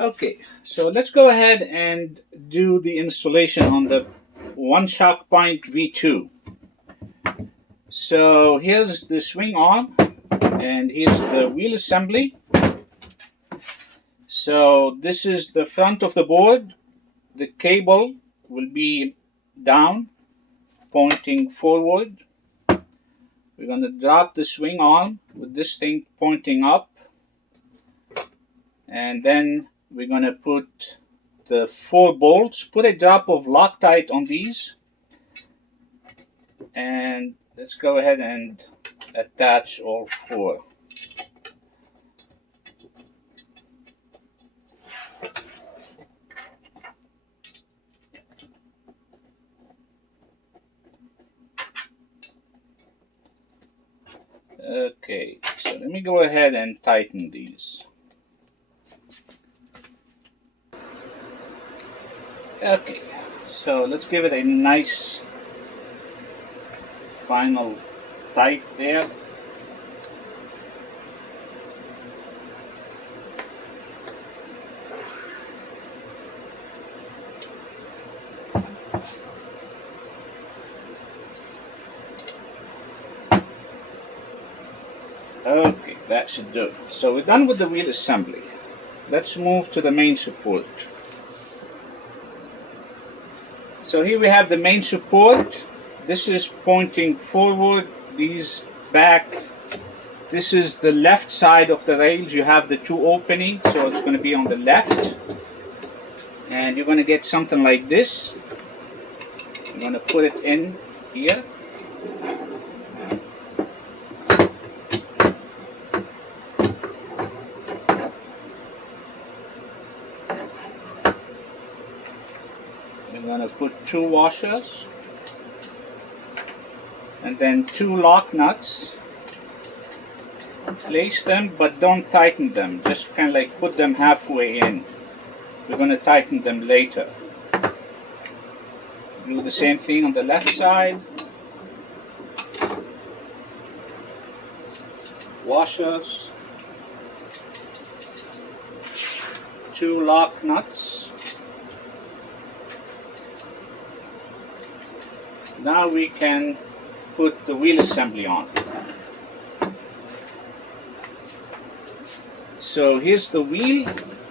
Okay, so let's go ahead and do the installation on the Oneshock Pint V2. So here's the swing arm, and here's the wheel assembly. So this is the front of the board. The cable will be down, pointing forward. We're going to drop the swing arm with this thing pointing up. And then we're going to put the 4 bolts. Put a drop of Loctite on these. And let's go ahead and attach all 4. Okay, so let me go ahead and tighten these. Okay, so let's give it a nice final tight there. Okay, that should do. So we're done with the wheel assembly. Let's move to the main support. So here we have the main support. This is pointing forward, these back. This is the left side of the rails. You have the 2 openings, so it's going to be on the left. And you're going to get something like this. You're going to put it in here. We're going to put 2 washers and then 2 lock nuts. Place them, but don't tighten them. Just kind of like put them halfway in. We're going to tighten them later. Do the same thing on the left side. Washers, 2 lock nuts. Now we can put the wheel assembly on. So here's the wheel.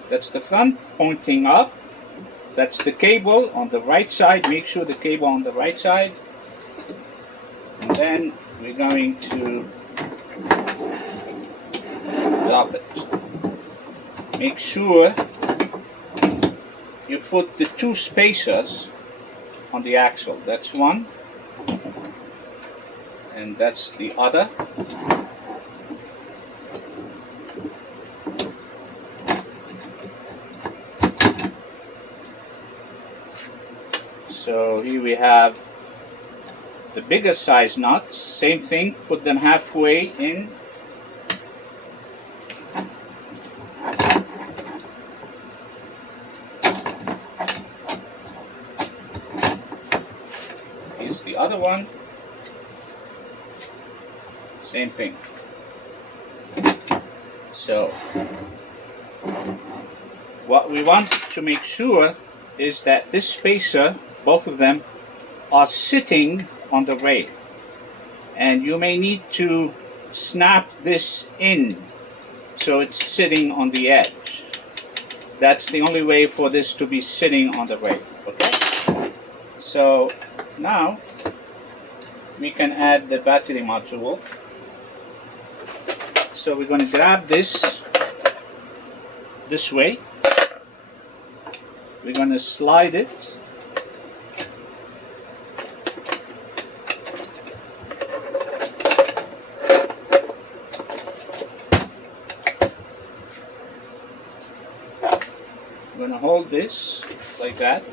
That's the front pointing up. That's the cable on the right side. Make sure the cable on the right side. And then we're going to drop it. Make sure you put the 2 spacers on the axle. That's one. And that's the other. So here we have the bigger size nuts. Same thing, put them halfway in. Here's the other one. Same thing. So what we want to make sure is that this spacer, both of them, are sitting on the rail. And you may need to snap this in so it's sitting on the edge. That's the only way for this to be sitting on the rail. Okay? So now we can add the battery module. So we're going to grab this way. We're going to slide it. We're going to hold this like that.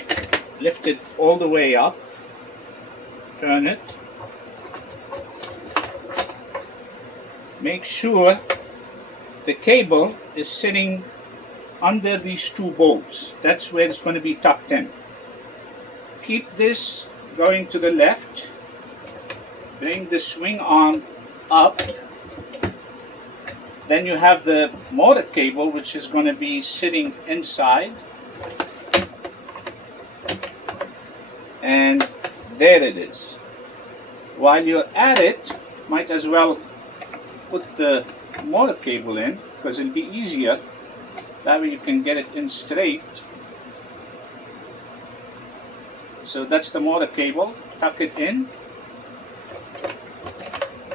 Lift it all the way up. Turn it. Make sure the cable is sitting under these 2 bolts. That's where it's going to be tucked in. Keep this going to the left. Bring the swing arm up. then you have the motor cable, which is going to be sitting inside. And there it is. While you're at it, might as well put the motor cable in, because it'll be easier. That way you can get it in straight. So that's the motor cable. Tuck it in.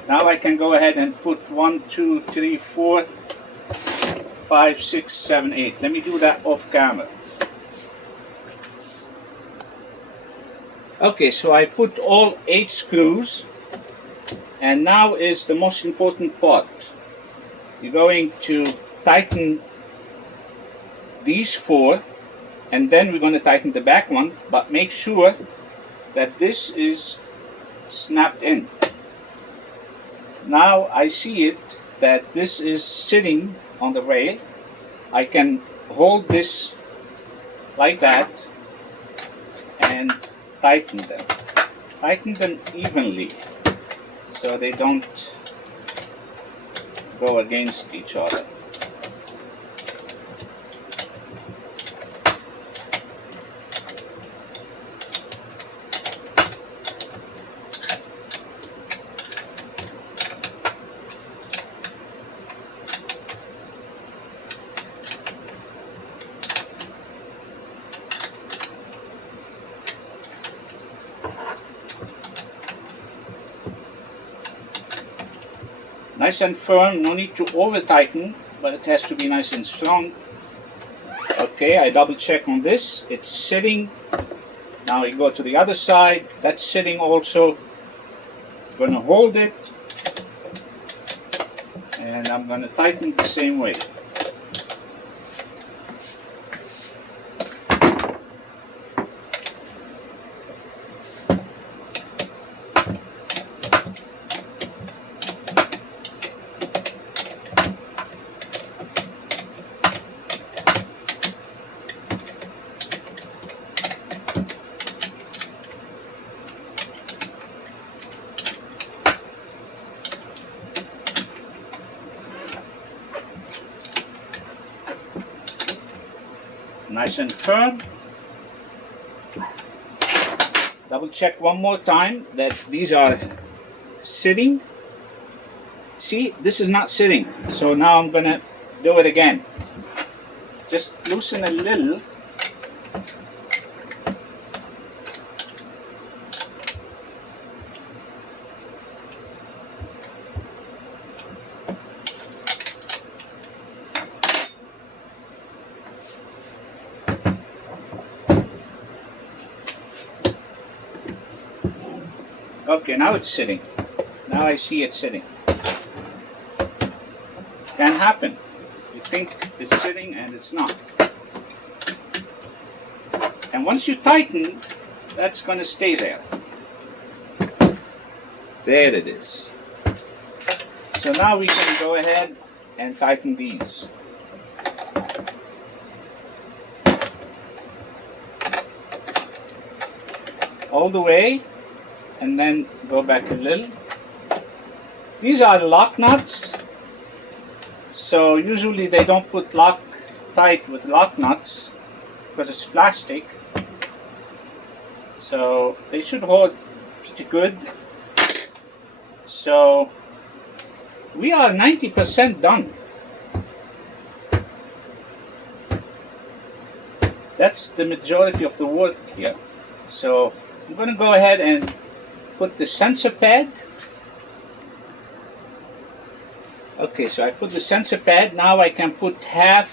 Now I can go ahead and put 1, 2, 3, 4, 5, 6, 7, 8. Let me do that off camera. Okay, so I put all 8 screws, and now is the most important part. You're going to tighten these 4, and then we're going to tighten the back one, but make sure that this is snapped in. Now I see it that this is sitting on the rail. I can hold this like that and tighten them. Tighten them evenly so they don't go against each other. Nice and firm, no need to over tighten, but it has to be nice and strong. Okay, I double check on this, it's sitting. Now we go to the other side, that's sitting also. I'm going to hold it, and I'm going to tighten the same way. Nice and firm. Double check one more time that these are sitting. See, this is not sitting. So now I'm going to do it again. Just loosen a little. Okay, now it's sitting. Now I see it sitting. Can happen. You think it's sitting and it's not. And once you tighten, that's going to stay there. There it is. So now we can go ahead and tighten these. All the way. And then go back a little. These are lock nuts, so usually they don't put Loctite with lock nuts because it's plastic, so they should hold pretty good. So we are 90% done. That's the majority of the work here. So I'm going to go ahead and put the sensor pad. Okay, so I put the sensor pad. Now I can put half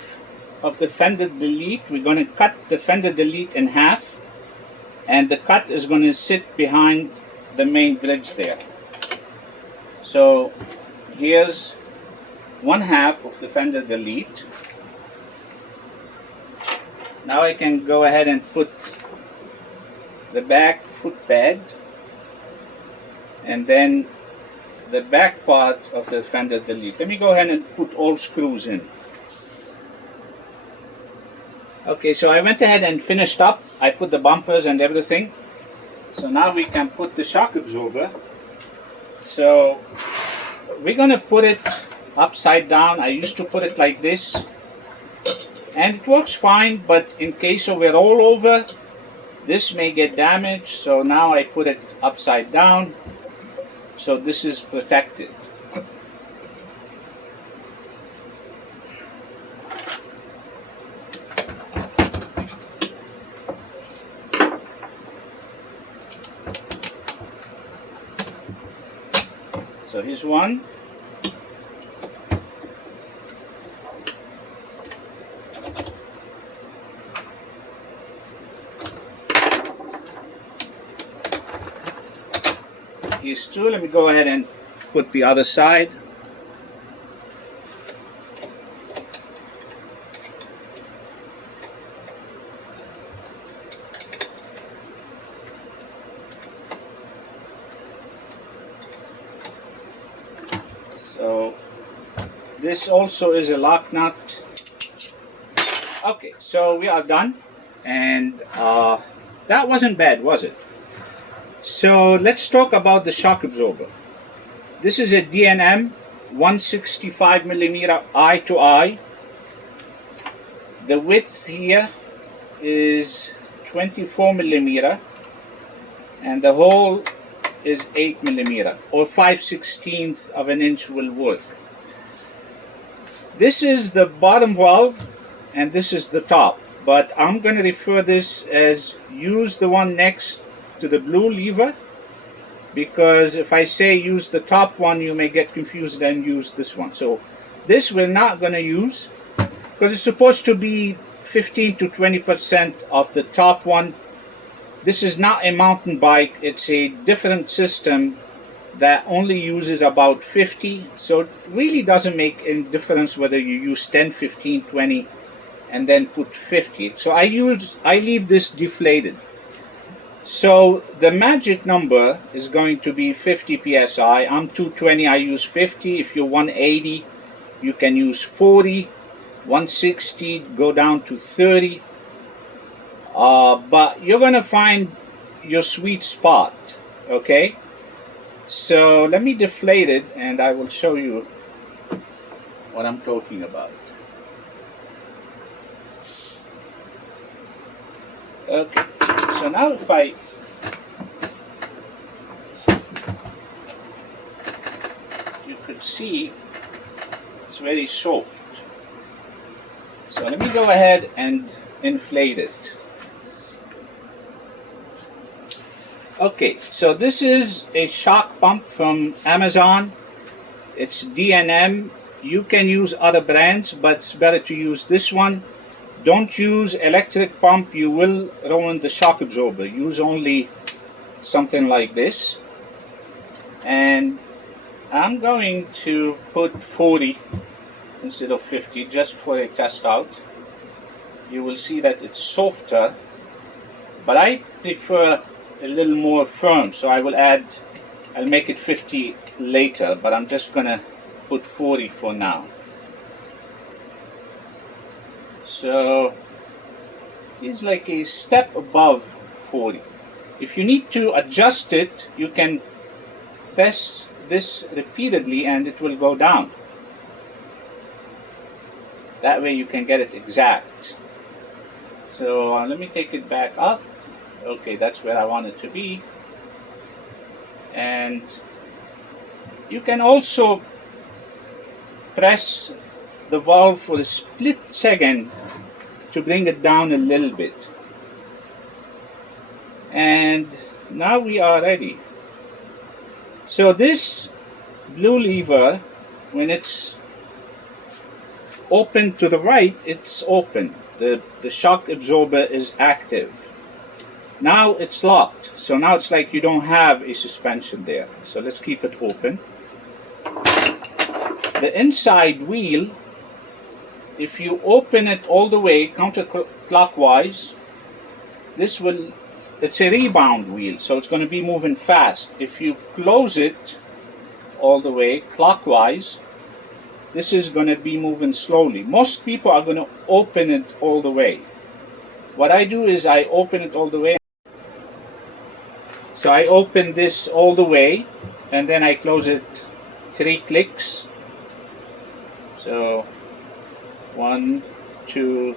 of the fender delete. We're going to cut the fender delete in half, and the cut is going to sit behind the main bridge there. So here's 1/2 of the fender delete. Now I can go ahead and put the back foot pad, and then the back part of the fender delete. Let me go ahead and put all screws in. Okay, so I went ahead and finished up. I put the bumpers and everything. So now we can put the shock absorber. So we're going to put it upside down. I used to put it like this, and it works fine, but in case of a rollover, this may get damaged. So now I put it upside down, so this is protected. So here's one. Here's two. Let me go ahead and put the other side. So this also is a lock nut. Okay, so we are done, and that wasn't bad, was it? So let's talk about the shock absorber. This is a D&M 165 millimeter eye to eye. The width here is 24 millimeter, and the hole is 8 millimeter, or 5/16 of an inch will work. This is the bottom valve, and this is the top, but I'm going to refer this as use the one next to the blue lever, because if I say use the top one, you may get confused and use this one. So this we're not going to use, because it's supposed to be 15 to 20% of the top one. This is not a mountain bike, it's a different system that only uses about 50, so it really doesn't make any difference whether you use 10, 15, 20 and then put 50. So I leave this deflated. So the magic number is going to be 50 psi. I'm 220, I use 50. If you're 180, you can use 40. 160, go down to 30. But you're going to find your sweet spot, okay? So let me deflate it, and I will show you what I'm talking about. Okay, so now if you could see, it's very soft. So let me go ahead and inflate it. Okay, so this is a shock pump from Amazon. It's D&M. You can use other brands, but it's better to use this one. Don't use electric pump, you will ruin the shock absorber. Use only something like this. And I'm going to put 40 instead of 50 just for a test out. You will see that it's softer, but I prefer a little more firm, so I'll make it 50 later, but I'm just gonna put 40 for now. So it's like a step above 40. If you need to adjust it, you can press this repeatedly and it will go down. That way you can get it exact. So let me take it back up. Okay, that's where I want it to be. And you can also press the valve for a split second to bring it down a little bit. And now we are ready. So this blue lever, when it's open to the right, it's open. The shock absorber is active. Now it's locked, so now it's like you don't have a suspension there. So let's keep it open. The inside wheel, if you open it all the way counterclockwise, it's a rebound wheel, so it's going to be moving fast. If you close it all the way clockwise, this is going to be moving slowly. Most people are going to open it all the way. What I do is I open it all the way. So I open this all the way, and then I close it 3 clicks, So 1, 2,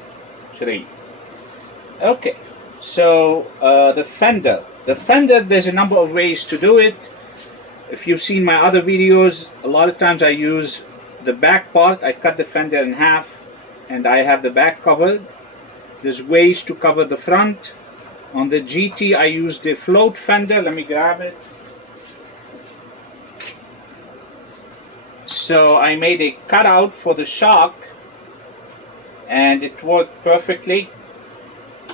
3. Okay, so the fender. The fender, there's a number of ways to do it. If you've seen my other videos, a lot of times I use the back part. I cut the fender in half and I have the back covered. There's ways to cover the front. On the GT, I use the float fender. Let me grab it. So I made a cutout for the shock and it worked perfectly.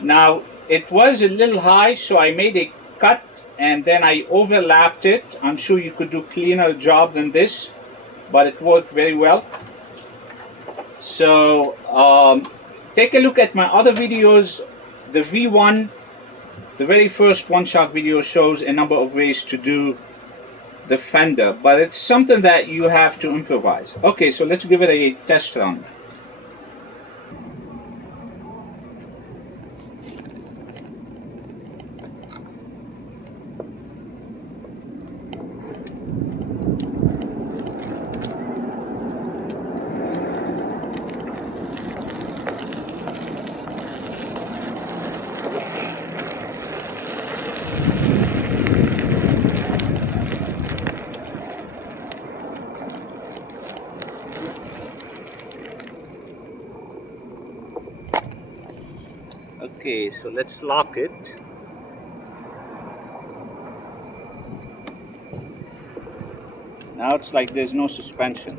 Now it was a little high, so I made a cut and then I overlapped it. I'm sure you could do cleaner job than this, but it worked very well. So take a look at my other videos. The V1, the very first Oneshock video, shows a number of ways to do the fender, but it's something that you have to improvise. Okay, so let's give it a test run. Okay, so let's lock it. Now it's like there's no suspension.